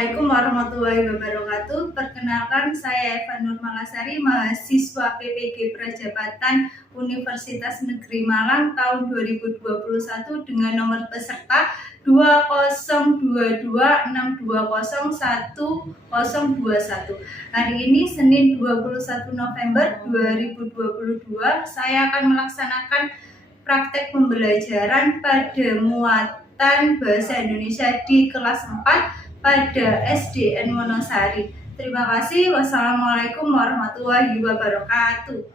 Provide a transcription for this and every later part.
Assalamualaikum warahmatullahi wabarakatuh. Perkenalkan, saya Eva Nur Malasari, mahasiswa PPG Prajabatan Universitas Negeri Malang tahun 2021 dengan nomor peserta 2022620121. Hari ini Senin 21 November 2022, saya akan melaksanakan praktek pembelajaran pada muatan bahasa Indonesia di kelas 4 pada SDN Wonosari. Terima kasih. Wassalamualaikum warahmatullahi wabarakatuh.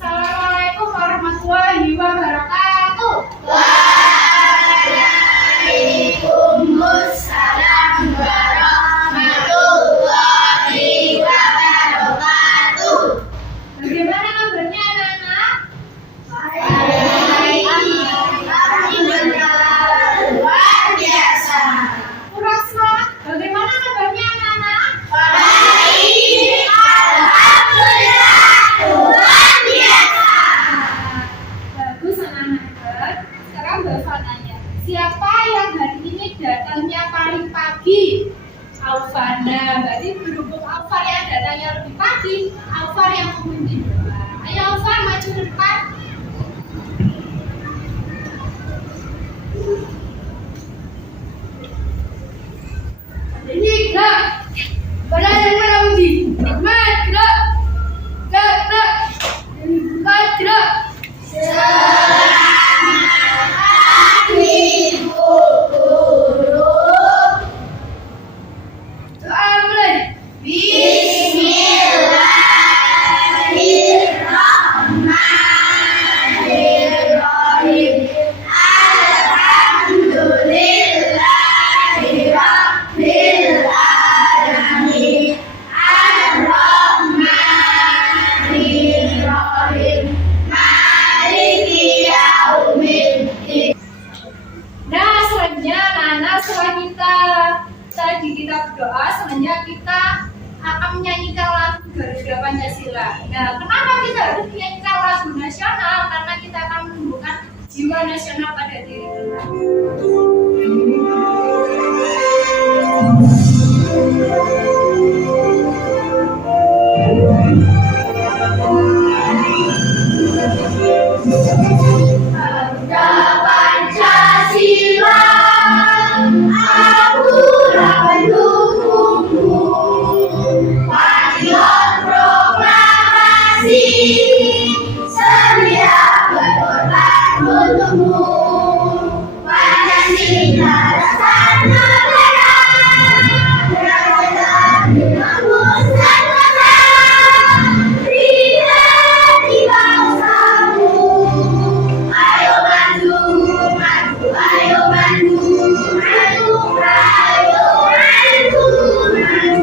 Assalamualaikum warahmatullahi wabarakatuh. Waalaikumsalam warahmatullahi wabarakatuh. Bagaimana kabarnya anak-anak? Baik. Luar biasa. Purasma, bagaimana kabarnya anak-anak? Baik. Alhamdulillah. Luar biasa. Bagus anak-anak. Sekarang Bapak nanya, siapa yang hari ini datangnya paling pagi? Alfana. Berarti berhubung Alfar yang datangnya lebih pagi, Alfar yang memimpin doa. Ayo Alfar, maju ke depan. Ini gerak. Badan yang mana Budi? Mat, gerak. Gerak. Bukan gerak. Selamat pagi Bu Guru. Doa mulai. Bismillahirrahmanirrahim. Alhamdulillahirabbil alamin. Ar-Rahmanirrahim. Maliki yaumiddin. Nah, selanjutnya anak-anak, setelah kita berdoa, selanjutnya kita akan menyanyikan lagu Garuda Pancasila. Nah, kenapa kita harus menyanyikan lagu nasional? Karena kita akan menumbuhkan jiwa nasional pada diri kita. Garuda Pancasila, akulah pendukungmu. Patriot proklamasi, sedia berkorban untukmu. Pancasila dasar negara, berakhirat dengan Nusantara. Tidak di bangsamu. Ayo maju, maju, ayo maju, maju, ayo maju, maju.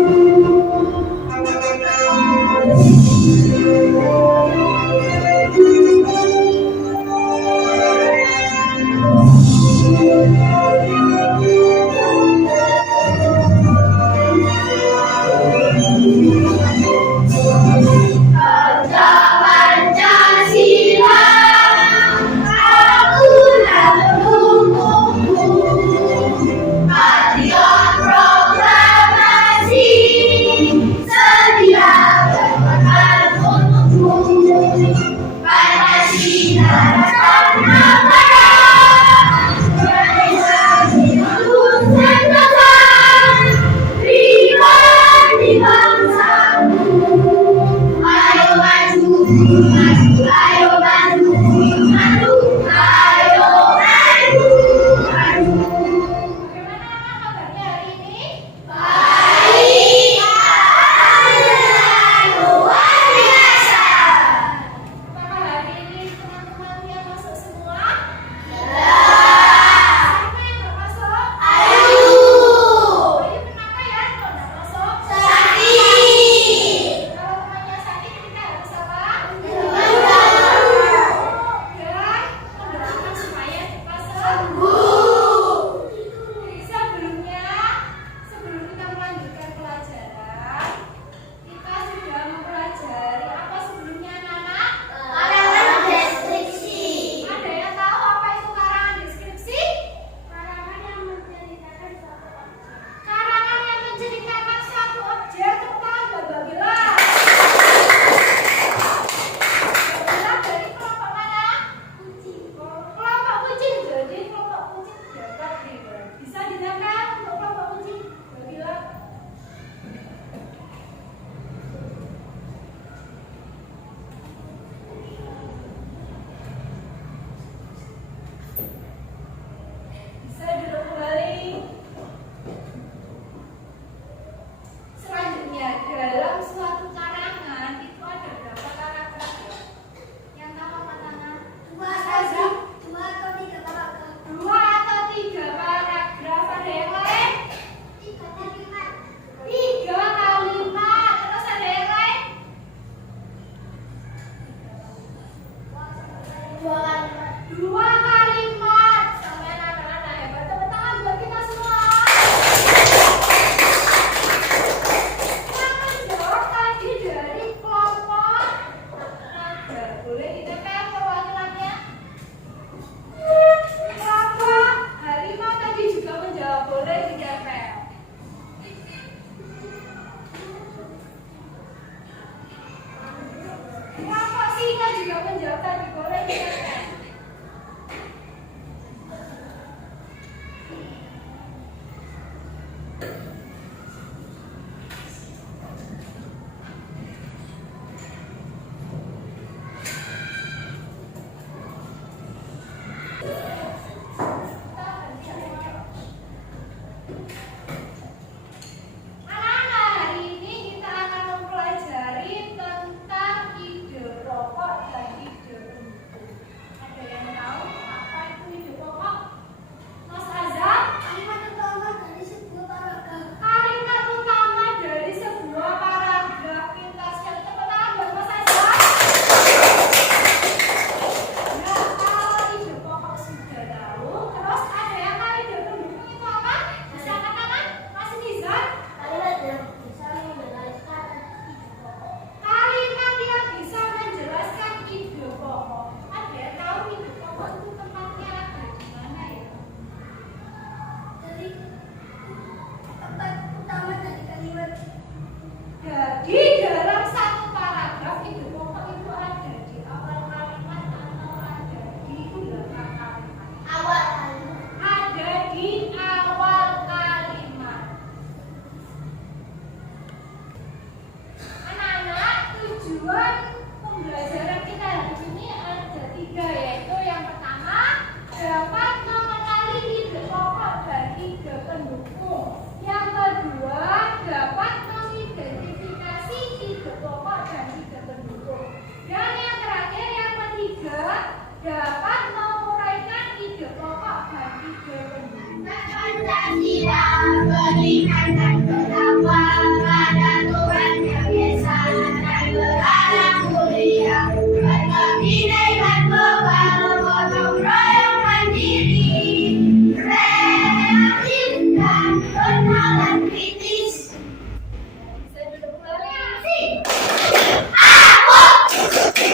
beriman dan bertakwa pada Tuhan yang esa dan beranak mulia, berkebinekaan global, gotong royong mandiri, kreatif dan bernalar kritis.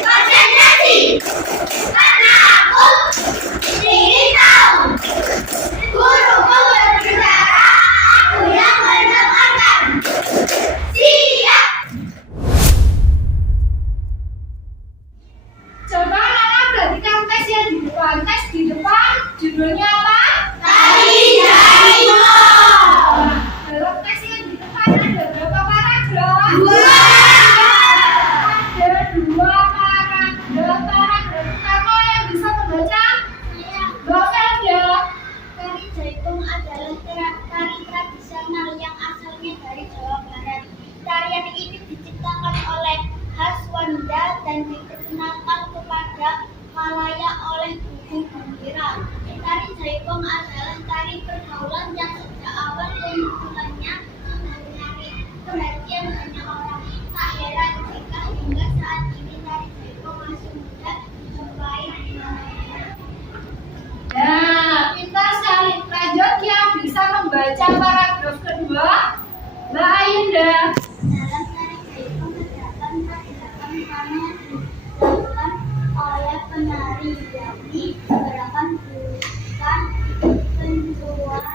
Konsentrasi, karena aku ingin tahu. Guru berbicara, aku yang mendengarkan. dalam teks di depan judulnya apa? Tari Jaipong. Dalam teks yang di depan ada berapa paragraf? 2. Ada 2 paragraf. Paragraf pertama yang bisa membaca Lovelda. Tari Jaipong adalah tari tradisional yang asalnya dari Jawa Barat. Tarian ini diciptakan oleh Haswanda dan diperkenalkan kepada khalayak oleh Gugu Gembira. Tari Jaipong adalah tari pergaulan yang sejak awal kemunculannya menarik perhatian banyak orang. Tak heran jika hingga saat ini tari Jaipong masih mudah dijumpai di mana-mana. Nah, pintar sekali. Lanjut yang bisa membaca paragraf kedua, Mbak Ayunda. Dalam tari Jaipong terdapat gerakan yang dilakukan oleh penari, yakni gerakan bukan, penjual,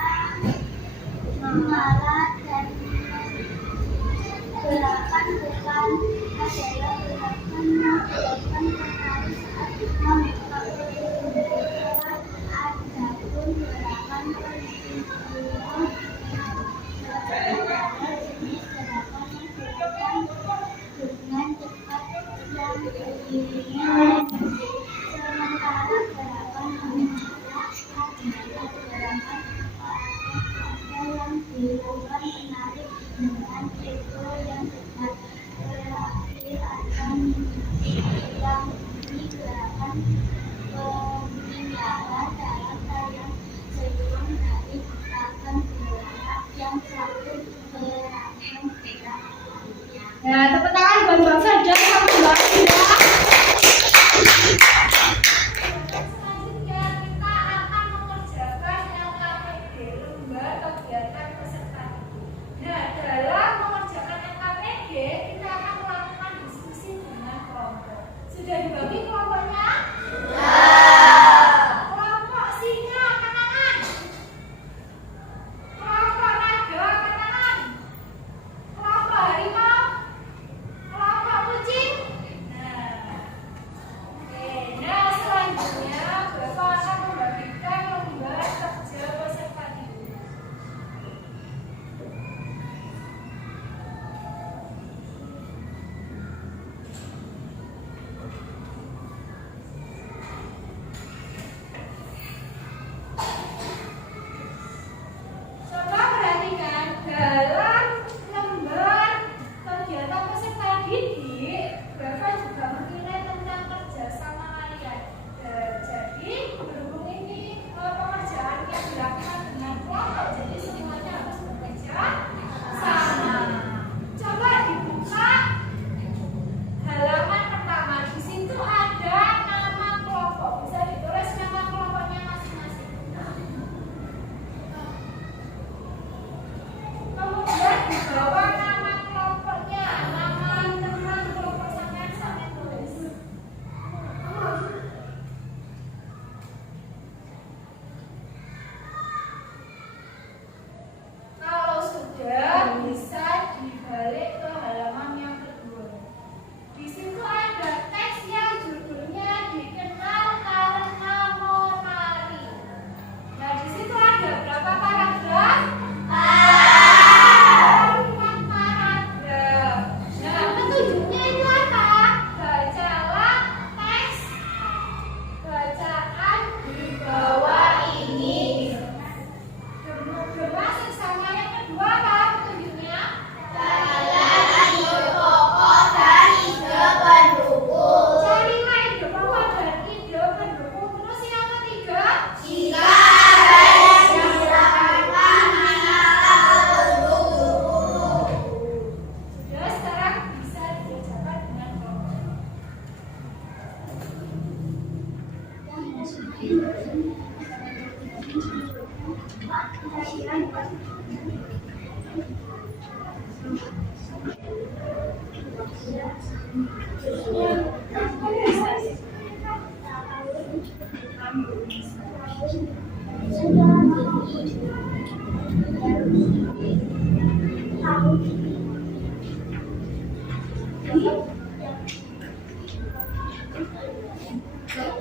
mengalah, dan gerakan bukan adalah gerakan yang dilakukan penari saat membuka pertunjukan. Adapun gerakan penjual adalah jenis gerakan yang dilakukan dengan cepat yang beriringan. Sementara gerakan mengalah adalah gerakan yang dilakukan penari dengan tempo yang cepat. Berarti akan yang ini gerakan peninggalan dalam tarian Jaipong dari gerakan gerak yang satu gerakan gerak lainnya. Nah, tepuk tangan buat Mbak Felda sama Mbak Ayunda. Selanjutnya kita akan mengerjakan LKPD, lembar kegiatan peserta didik. Nah, dalam mengerjakan LKPD kita akan melakukan diskusi dengan kelompok. Sudah dibagi kelompoknya? Kelompok singa, angkat tangan. Kelompok naga, angkat tangan. Kelompok harimau, kelompok kucing. Nah, selanjutnya Bapak akan membagikan lembar kerja peserta didik. Coba perhatikan dalam lembar kegiatan peserta didik, Bapak juga menilai tentang kerjasama kalian. Jadi berhubung ini pengerjaan yang dilakukan dengan kelompok, jadi semuanya harus bekerja sama. Coba dibuka halaman pertama. Di situ ada nama kelompok. Bisa ditulis nama kelompoknya masing-masing. Kemudian di bawah nama kelompoknya, nama teman kelompok sampai tulis. Kalau sudah bisa dibalik ke halaman yang kedua. Di situ ada teks yang judulnya dikenal karena menari. Nah, di situ ada berapa paragraf? 4 paragraf. Nah, petunjuknya itu apa? Bacalah teks bacaan di bawah ini. Bermasuk sama yang kedua apa petunjuknya? Carilah ide pokok dan ide pendukung. Terus yang ketiga? Sudah, sekarang bisa dikerjakan dengan kelompok. Thank you.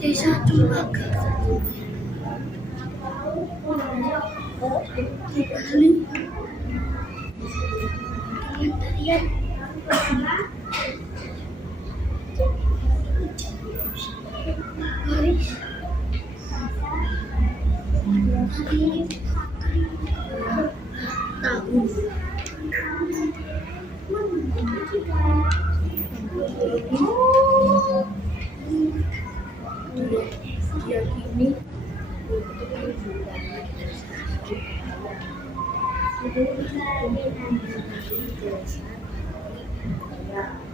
Desa Cempaka. Tarian baris tahun diyakini Desa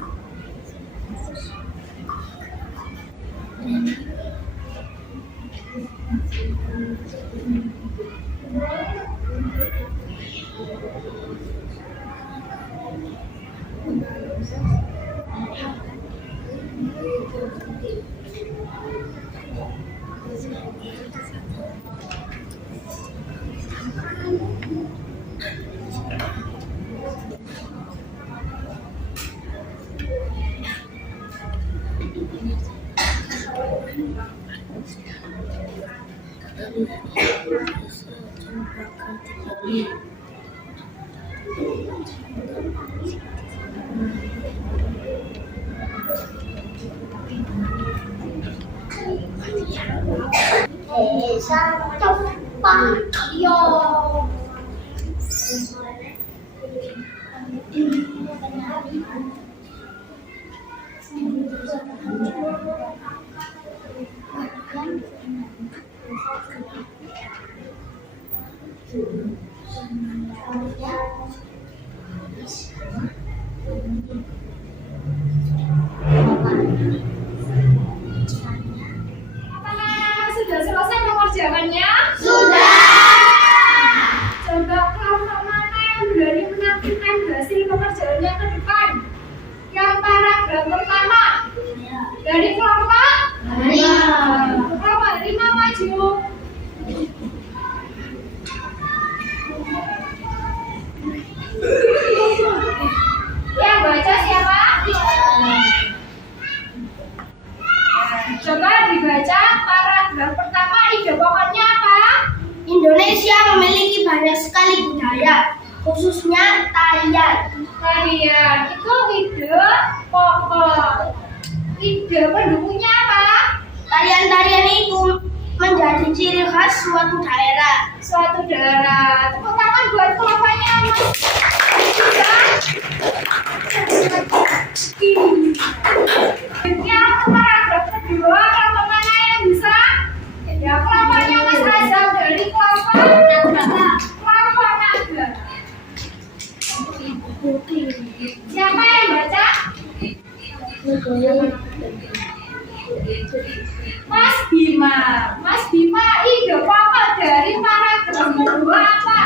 Cempaka. Apakah sudah selesai mengerjakannya? Sudah. Coba kelompok mana yang berani menampilkan hasil pekerjaannya ke depan? Yang paragraf pertama dari kelompok kelompok 5 maju. Yang baca siapa? Coba dibaca paragraf pertama, ide pokoknya apa? Indonesia memiliki banyak sekali budaya, khususnya tarian. Tarian itu ide pokok. Ide pendukungnya apa? Tarian-tarian itu menjadi ciri khas suatu daerah. Suatu daerah. Tepuk tangan buat kelompoknya, Mas. Yang paragraf kedua, kelompok mana yang bisa? Ya, kelompoknya Mas Azam dari kelompok Naga. Siapa yang baca? Mas Bima. Mas Bima, ide pokok dari paragraf kedua apa?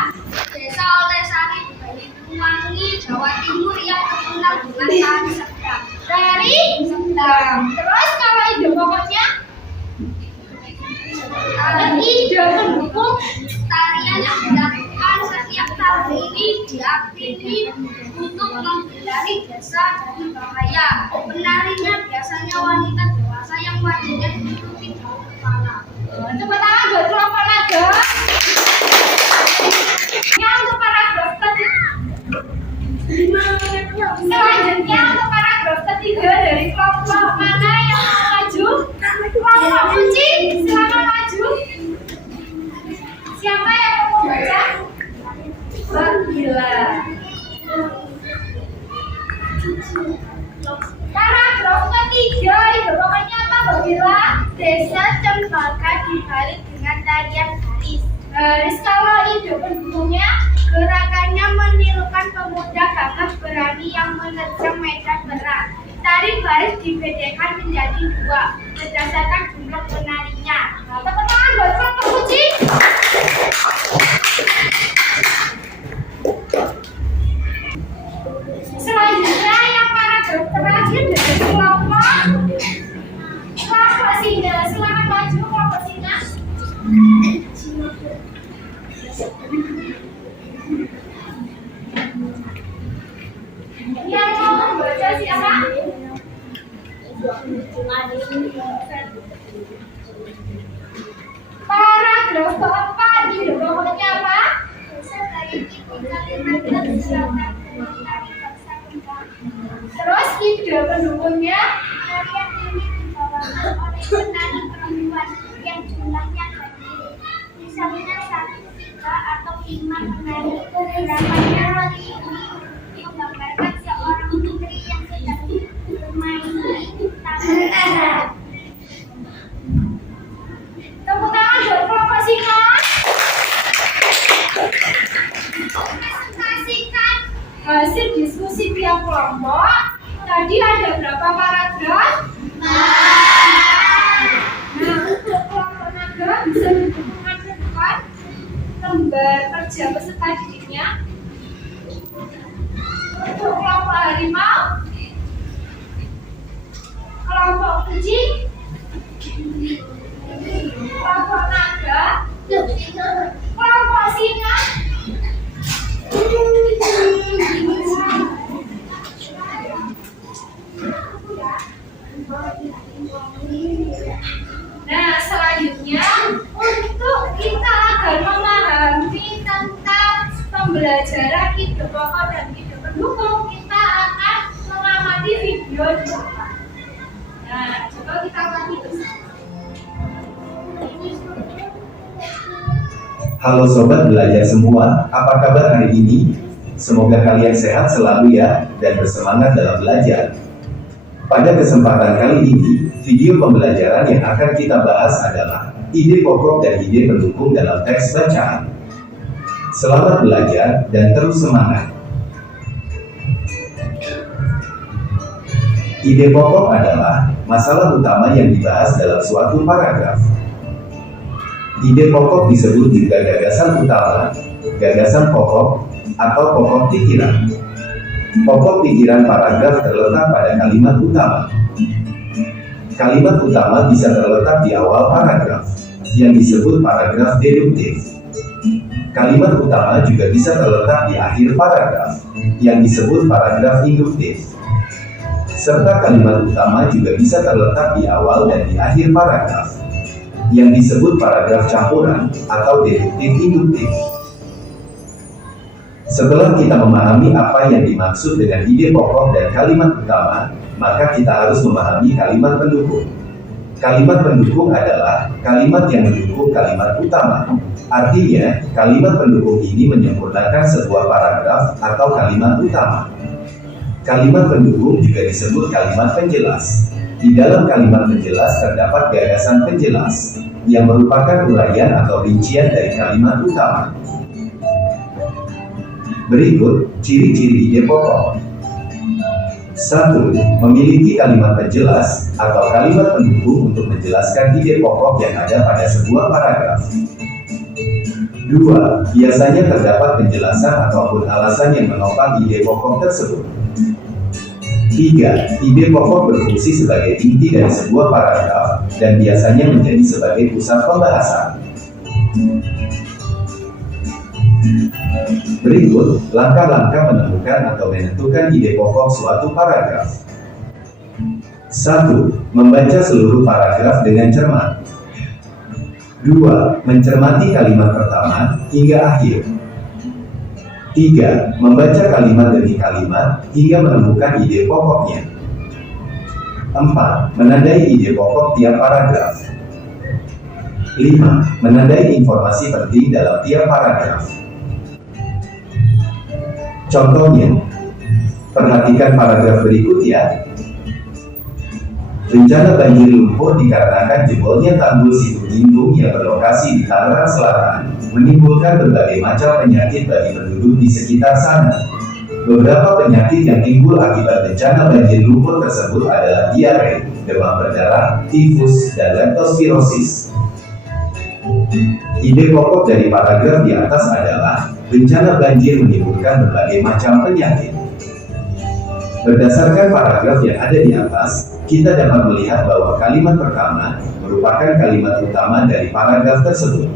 Desa Olesari di Banyuwangi, Jawa Timur yang terkenal dengan tari sedang. Dari sedang. Terus kalau ide pokoknya? Ide pendukung Tarian yang dilakukan setiap tahun ini diakini untuk menghindari desa dari bahaya. Penarinya biasanya wanita dewasa yang wajahnya ditutupi daun kepala. Coba tangan buat kelompok Naga. Yang untuk paragraf ketiga. Selanjutnya untuk paragraf ketiga dari kelompok mana yang mau maju? Kelompok kunci, silakan maju. Siapa yang mau baca? Bagila. Paragraf ketiga, ide pokoknya apa, Bagila? Desa Bisa cempaka dibalik dengan tarian baris. Baris kalau ide pendukungnya, Gerakannya menirukan pemuda gagah berani yang menerjang medan perang. Tari baris dibedakan menjadi dua berdasarkan jumlah penarinya. nah, tepuk tangan buat Kelompok Puji. Selanjutnya yang paragraf terakhir dari kelompok Singa. Silakan maju kelompok Singa. Yang mau membaca siapa? Paragraf keempat di pokoknya apa? Terus ide pendukungnya? Tarian ini dibawakan oleh penari perempuan yang jumlahnya terdiri misalnya 1, 3, atau 5 penari. Gerakannya menggambarkan seorang putri yang sedang bermain tarian. Tepuk tangan buat kelompok Singa. Presentasikan Hasil diskusi tiap kelompok. Tadi ada berapa paragraf? Nah, untuk kelompok naga bisa menunjukkan lembar kerja peserta didiknya. Untuk kelompok harimau, kelompok kucing, kelompok naga, kelompok singa. Nah, selanjutnya untuk kita agar memahami tentang pembelajaran ide pokok dan ide pendukung, kita akan mengamati video di depan. Nah, coba kita amati bersama. Halo sobat belajar semua, apa kabar hari ini? Semoga kalian sehat selalu ya, dan bersemangat dalam belajar. Pada kesempatan kali ini, video pembelajaran yang akan kita bahas adalah ide pokok dan ide pendukung dalam teks bacaan. Selamat belajar dan terus semangat. Ide pokok adalah masalah utama yang dibahas dalam suatu paragraf. Ide pokok disebut juga gagasan utama, gagasan pokok, atau pokok pikiran. Pokok pikiran paragraf terletak pada kalimat utama. Kalimat utama bisa terletak di awal paragraf, yang disebut paragraf deduktif. Kalimat utama juga bisa terletak di akhir paragraf, yang disebut paragraf induktif. Serta kalimat utama juga bisa terletak di awal dan di akhir paragraf, yang disebut paragraf campuran atau deduktif induktif. Setelah kita memahami apa yang dimaksud dengan ide pokok dan kalimat utama, maka kita harus memahami kalimat pendukung. Kalimat pendukung adalah kalimat yang mendukung kalimat utama. Artinya, kalimat pendukung ini menyempurnakan sebuah paragraf atau kalimat utama. Kalimat pendukung juga disebut kalimat penjelas. Di dalam kalimat penjelas terdapat gagasan penjelas, yang merupakan uraian atau rincian dari kalimat utama. Berikut ciri-ciri ide pokok. 1. Memiliki kalimat penjelas atau kalimat pendukung untuk menjelaskan ide pokok yang ada pada sebuah paragraf. 2. Biasanya terdapat penjelasan ataupun alasan yang menopang ide pokok tersebut. 3. Ide pokok berfungsi sebagai inti dari sebuah paragraf dan biasanya menjadi sebagai pusat pembahasan. Berikut langkah-langkah menemukan atau menentukan ide pokok suatu paragraf. 1. Membaca seluruh paragraf dengan cermat. 2. Mencermati kalimat pertama hingga akhir. 3. Membaca kalimat demi kalimat hingga menemukan ide pokoknya. 4. Menandai ide pokok tiap paragraf. 5. Menandai informasi penting dalam tiap paragraf. Contohnya, perhatikan paragraf berikut ya. Bencana banjir lumpur dikarenakan jebolnya tanggul Situgintung yang berlokasi di Tangerang Selatan, menimbulkan berbagai macam penyakit bagi penduduk di sekitar sana. Beberapa penyakit yang timbul akibat bencana banjir lumpur tersebut adalah diare, demam berdarah, tifus, dan leptospirosis. Ide pokok dari paragraf di atas adalah, bencana banjir menimbulkan berbagai macam penyakit. Berdasarkan paragraf yang ada di atas, kita dapat melihat bahwa kalimat pertama merupakan kalimat utama dari paragraf tersebut.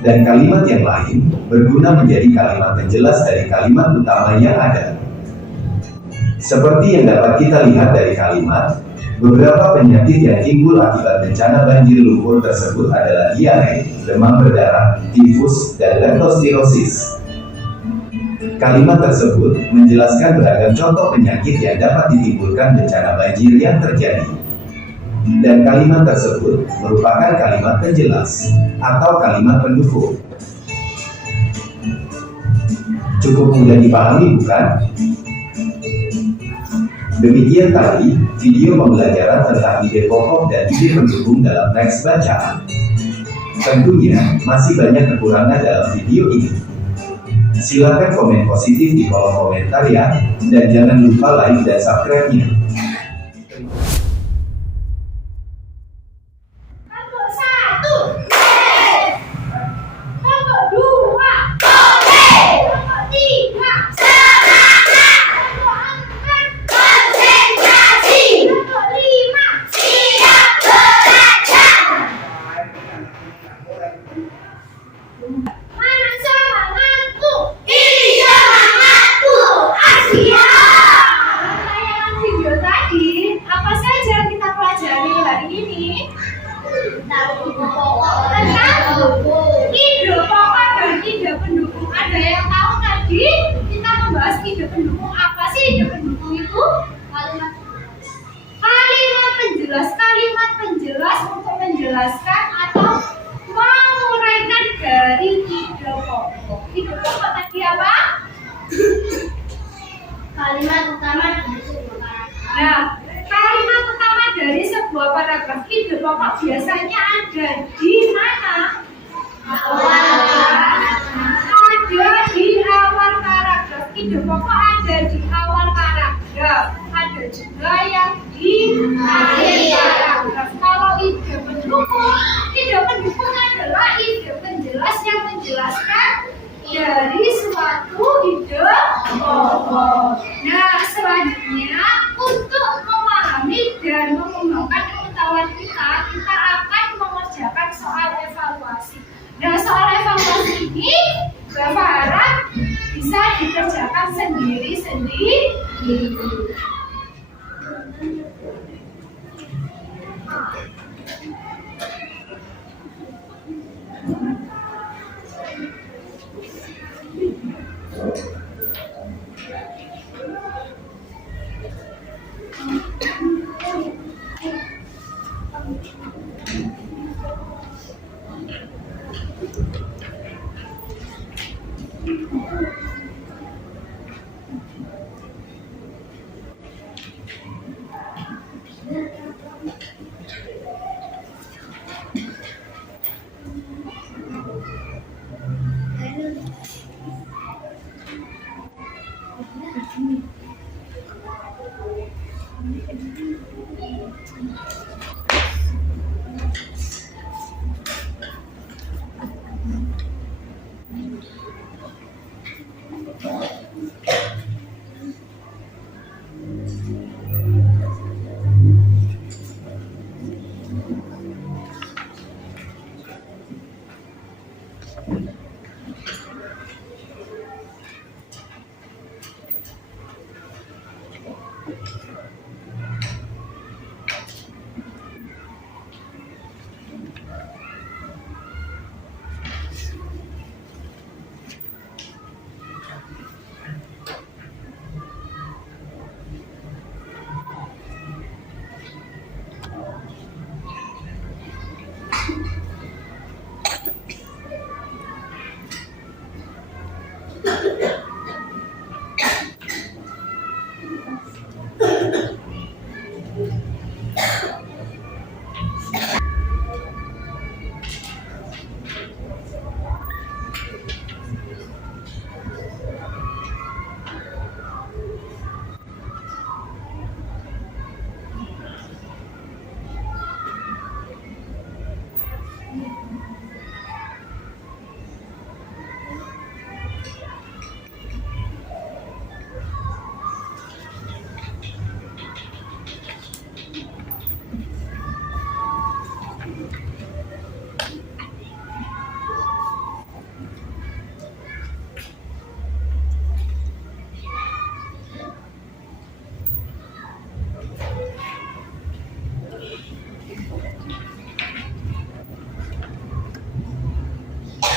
Dan kalimat yang lain berguna menjadi kalimat penjelas dari kalimat utama yang ada. Seperti yang dapat kita lihat dari kalimat, beberapa penyakit yang timbul akibat bencana banjir lumpur tersebut adalah diare, demam berdarah, tifus, dan leptospirosis. Kalimat tersebut menjelaskan beragam contoh penyakit yang dapat ditimbulkan bencana banjir yang terjadi. Dan kalimat tersebut merupakan kalimat penjelas atau kalimat pendukung. Cukup mudah dipahami, bukan? Demikian tadi video pembelajaran tentang ide pokok dan ide pendukung dalam teks bacaan. Tentunya masih banyak kekurangan dalam video ini. Silakan komen positif di kolom komentar ya, dan jangan lupa like dan subscribe-nya. Kelompok 1. Kelompok 2. Kelompok 3. Semangat. Kelompok 4. Konsentrasi. Kelompok 5. Siap belajar. Mana semangatku? Ini semangatku. Asia. Tayangan video tadi, apa saja yang kita pelajari hari ini? Tentang ide pokok dan ide pendukung. Ada yang tahu tadi? Kita membahas ide pendukung. Apa sih ide pendukung itu? Kalimat penjelas untuk menjelaskan atau menguraikan dari ide pokok. Ide pokok tadi apa? Kalimat utama dari sebuah paragraf. Nah, kalimat utama dari sebuah paragraf ide pokok biasanya ada di mana? Ada di awal paragraf. Ide pokok ada di awal paragraf. Ada juga yang di akhir paragraf. Kalau ide pendukung adalah ide penjelas yang menjelaskan dari suatu ide pokok. Nah, selanjutnya untuk memahami dan mengembangkan pengetahuan kita akan mengerjakan soal evaluasi. Nah, soal evaluasi ini Bapak harap bisa dikerjakan sendiri-sendiri.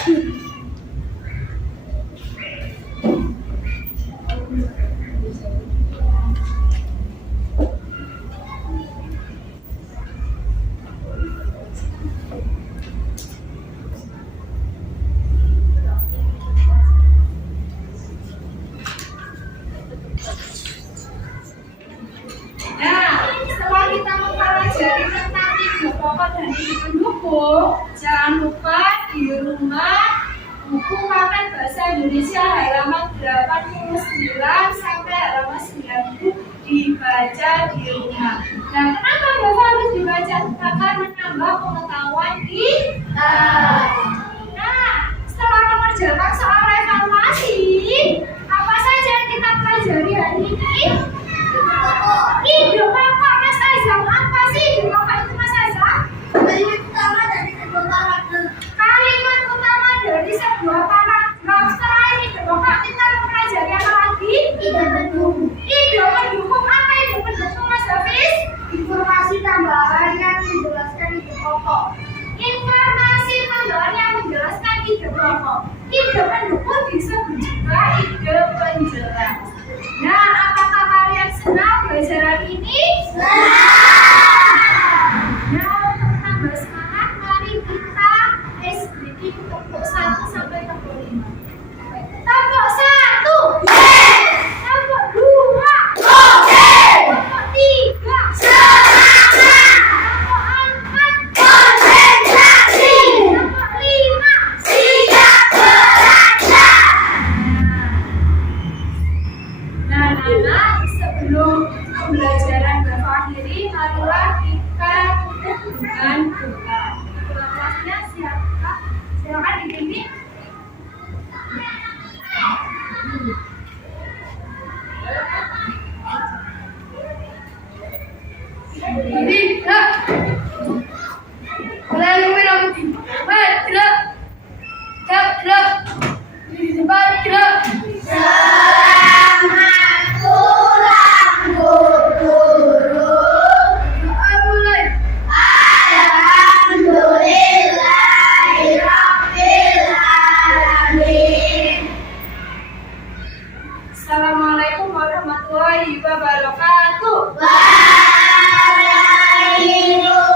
Nah, setelah kita mempelajari tentang tiga pokok dan isi pendukung, jangan lupa di rumah buku paket bahasa Indonesia halaman 89 sampai halaman 90 dibaca di rumah. Nah, kenapa Bapak harus dibaca? Akan menambah pengetahuan kita. Nah, setelah mengerjakan soal evaluasi, apa saja yang kita pelajari hari ini? Ide pokok Mas Azam, apa sih ide pokok itu Mas Azam? Kalimat utama dari sebuah paragraf. Kalimat utama dari sebuah paragraf. Setelah ide pokok kita mempelajari apa lagi? Ide pendukung. Ide pendukung, apa ide pendukung Mas Hafiz? Informasi tambahan yang menjelaskan ide pokok. Informasi tambahan yang menjelaskan ide pokok. Ide pendukung disebut juga ide penjelas. Nah, apakah kalian senang belajar hari ini? Nah, untuk menambah semangat, mari kita SBK tepuk 1 sampai tepuk 5. Tepuk 1. Tepuk 2. Tepuk 3. Tepuk 4. Konsentrasi. Tepuk 5. Siap belajar. Nah, sebelum pembelajaran Bapak akhiri, marilah kita tutup dengan doa. Kelasnya siapa? Silakan dibimbing. Tidak. Melalui rambut. Tidak. Tidak. Di depan tidak. Selamat ulang guru. Mulai. Alhamdulillahirabbil alamin. Assalamualaikum warahmatullahi wabarakatuh. Waalaikumsalam